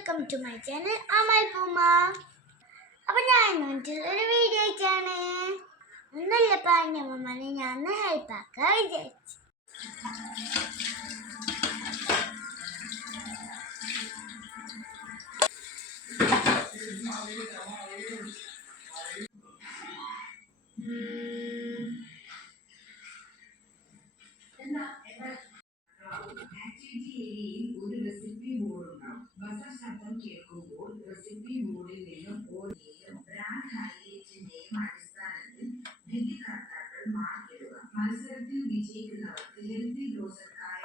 Welcome to my channel Amal Puma. അപ്പോൾ ഞാൻ ഒരു വീഡിയോ ആയിട്ടാണ്. ഒന്നുമില്ല, പറഞ്ഞ മമ്മനെ ഞാൻ ഹെൽപ്പ് ആക്കാൻ വിചാരിച്ചു. ഒരു റെസിപ്പി ബോർഡ് ഉണ്ടാവും. ബസർ ശബ്ദം കേൾക്കുമ്പോൾ റെസിപ്പി ബോർഡിൽ നിന്നും ഓരോയും ബ്രാൻഡ് ഹൈലൈറ്റിന്റെയും അടിസ്ഥാനത്തിൽ വിധികർത്താക്കൾ മാർക്കിടുക. മത്സരത്തിൽ വിജയിക്കുന്നവർക്ക് ഹെൽത്തി ഗ്രോസർക്കായ